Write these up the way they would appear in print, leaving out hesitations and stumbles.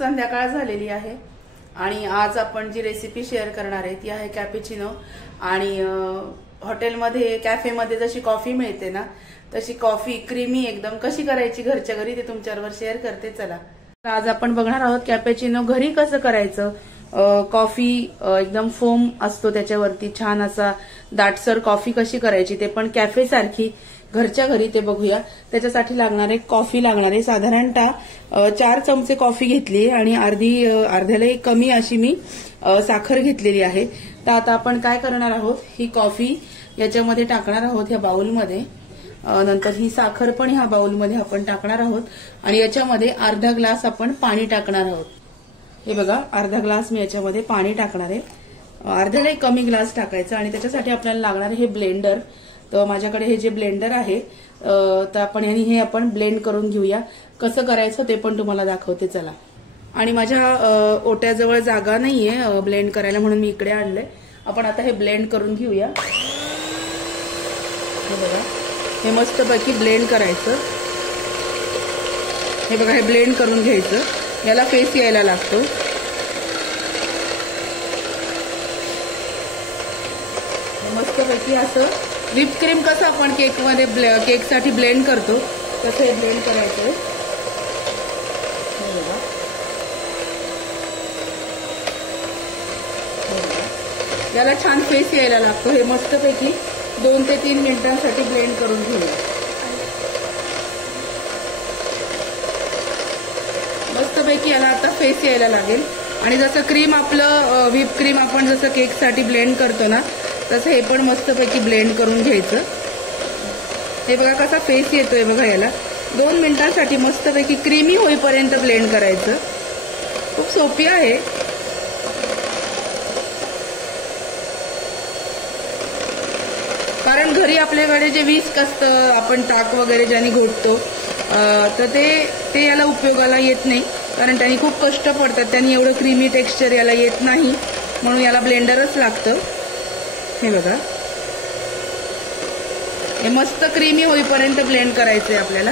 संध्याकाळ झालेली आहे आणि आज आपण जी रेसिपी शेअर करणार आहे ती आहे कॅपेचिनो। आणि हॉटेलमध्ये कॅफेमध्ये जशी कॉफी मिळते ना तशी कॉफी क्रीमी एकदम कशी करायची घरच्या घरी ते तुमच्याबरोबर शेअर करते। चला आज आपण बघणार आहोत कॅपेचिनो घरी कसं करायचं। कॉफी एकदम फोम असतो त्याच्यावरती छान असा दाटसर कॉफी कशी करायची ते पण कॅफे सारखी घरच्या घरी ते बघूया। त्याच्यासाठी लागणारे कॉफी लागणार आहे साधारणतः 4 चमचे कॉफी घेतली आणि अर्ध्यालाही कमी अशी मी साखर घेतलेली आहे। तर आता आपण काय करणार आहोत, ही कॉफी याच्यामध्ये टाकणार आहोत ह्या बाउलमध्ये, नंतर ही साखर पण ह्या बाउलमध्ये आपण टाकणार आहोत आणि याच्यामध्ये अर्धा ग्लास आपण पाणी टाकणार आहोत। हे बघा अर्धा ग्लास मी याच्यामध्ये पाणी टाकणार आहे, अर्ध्यालाही कमी ग्लास टाकायचा आणि त्याच्यासाठी आपल्याला लागणार हे ब्लेंडर। तर माझ्याकडे हे जे ब्लेंडर आहे तर आपण हे आपण ब्लेंड करून घेऊया। कसं करायचं ते पण तुम्हाला दाखवते चला। आणि माझ्या ओट्याजवळ जागा नाहीये ब्लेंड करायला म्हणून मी इकडे आणलंय। आपण आता हे ब्लेंड करून घेऊया। हे बघा हे मस्तपैकी ब्लेंड करायचं। हे बघा हे ब्लेंड करून घ्यायचं, याला फेस यायला लागतो। मस्तपैकी असं व्हिप क्रीम कसं आपण केक साठी ब्लेंड करतो तसं हे ब्लेंड करायचंय। याला छान फेस यायला लागतो। हे मस्तपैकी 2 ते 3 मिनिटांसाठी ब्लेंड करून घेऊया। मस्तपैकी याला आता फेस यायला लागेल आणि जसं क्रीम आपलं व्हिप क्रीम आपण जसं केक साठी ब्लेंड करतो ना तसं हे पण मस्तपैकी ब्लेंड करून घ्यायचं। हे बघा कसा फेस येतोय बघा, याला 2 मिनिटांसाठी मस्तपैकी क्रीमी होईपर्यंत ब्लेंड करायचं। खूप सोपी आहे। कारण घरी आपल्याकडे जे विस्क असतं आपण ताक वगैरे ज्याने घोटतो तर ते याला उपयोगाला येत नाही, कारण त्यांनी खूप कष्ट पडतात, त्यांनी एवढं क्रीमी टेक्स्चर याला येत नाही, म्हणून याला ब्लेंडरच लागतं। हे बघा हे मस्त क्रीमी होईपर्यंत ब्लेंड करायचंय आपल्याला।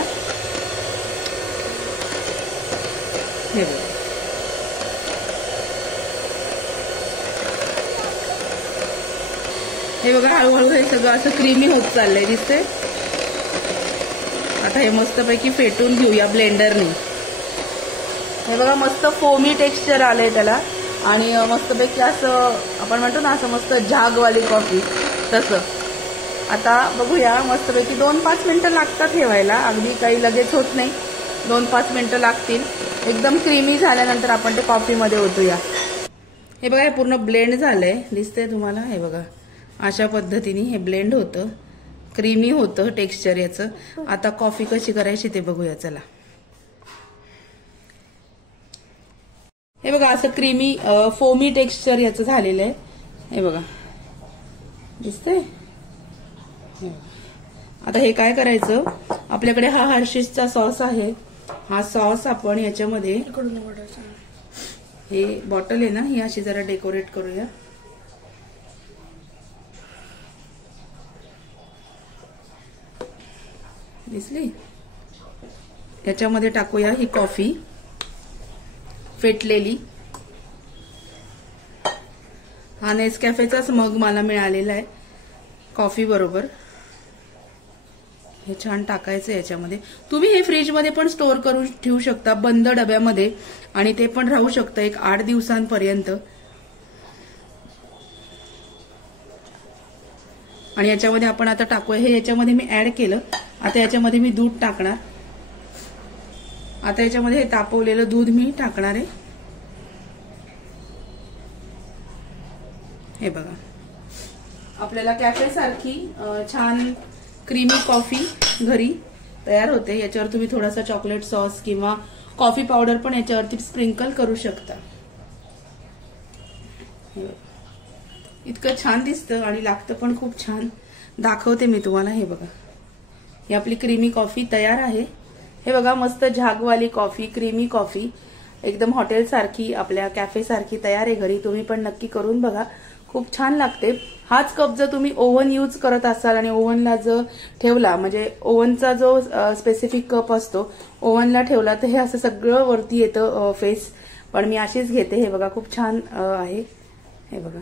हे बघा हे बघा हळूहळू हे सगळं असं क्रीमी होत चाललंय दिसते। आता हे मस्तपैकी फेटून घेऊया ब्लेंडरने। हे बघा मस्त फोमी टेक्स्चर आलंय त्याला आणि मस्तपैकी असं आपण म्हणतो ना असं मस्त झागवाली कॉफी तसं। आता बघूया मस्तपैकी 2-5 मिनिटं लागतात ठेवायला, अगदी काही लगेच होत नाही, 2-5 मिनिटं लागतील। एकदम क्रीमी झाल्यानंतर आपण ते कॉफीमध्ये ओतूया। हे बघा हे पूर्ण ब्लेंड झालंय, दिसतंय तुम्हाला। हे बघा अशा पद्धतीने हे ब्लेंड होतं, क्रीमी होतं टेक्स्चर याचं। आता कॉफी कशी करायची ते बघूया चला। हे बघा असं क्रीमी फोमी टेक्स्चर याचं झालेलं आहे। हे बघा दिसतंय। आता हे काय करायचं, आपल्याकडे हा हर्षीजचा सॉस आहे, हा सॉस आपण याच्यामध्ये हे बॉटल आहे ना ही अशी जरा डेकोरेट करूया। दिसली, याच्यामध्ये टाकूया ही कॉफी फेटलेली। हा नेसकॅफेचाच मग मला मिळालेला आहे कॉफी बरोबर। हे छान टाकायचं याच्यामध्ये। तुम्ही हे फ्रीज मध्ये पण स्टोअर करून ठेवू शकता बंद डब्यामध्ये आणि ते पण राहू शकतं एक 8 दिवसांपर्यंत। आणि याच्यामध्ये आपण आता टाकूया, हे याच्यामध्ये मी ऍड केलं। आता याच्यामध्ये मी दूध टाकणार। आता याच्यामध्ये हे तापवलेलं दूध मी टाकणार आहे। हे बघा आपल्याला कॅफे सारखी छान क्रीमी कॉफी घरी तयार होते। याच्यावर तुम्ही थोडासा चॉकलेट सॉस किंवा कॉफी पावडर पण याच्यावरती स्प्रिंकल करू शकता। इतकं छान दिसतं आणि लागतं पण खूप छान, दाखवते मी तुम्हाला। हे बघा ही आपली क्रीमी कॉफी तयार आहे। हे बघा मस्त झागवाली कॉफी, क्रीमी कॉफी एकदम हॉटेल सारखी आपल्या कॅफे सारखी तयार आहे घरी। तुम्ही पण नक्की करून बघा, खूप छान लागते। हाच कप जर तुम्ही ओव्हन यूज करत असाल आणि ओव्हनला जर ठेवला म्हणजे ओव्हनचा जो स्पेसिफिक कप असतो ओव्हनला ठेवला तर हे असं सगळं वरती येतं फेस पण मी अशीच घेते. हे बघा खूप छान आहे. हे बघा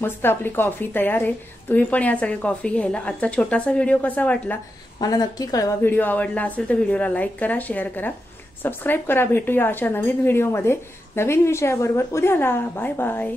मस्त आपली कॉफी तयार आहे. तुम्ही पण या सगळे कॉफी घ्यायला. आजचा छोटासा व्हिडिओ कसा वाटला मला नक्की कळवा. व्हिडिओ आवडला असेल तर व्हिडिओला लाईक करा, शेअर करा, सबस्क्राईब करा. भेटूया अशा नवीन व्हिडिओमध्ये नवीन विषयाबरोबर उद्याला. Bye bye.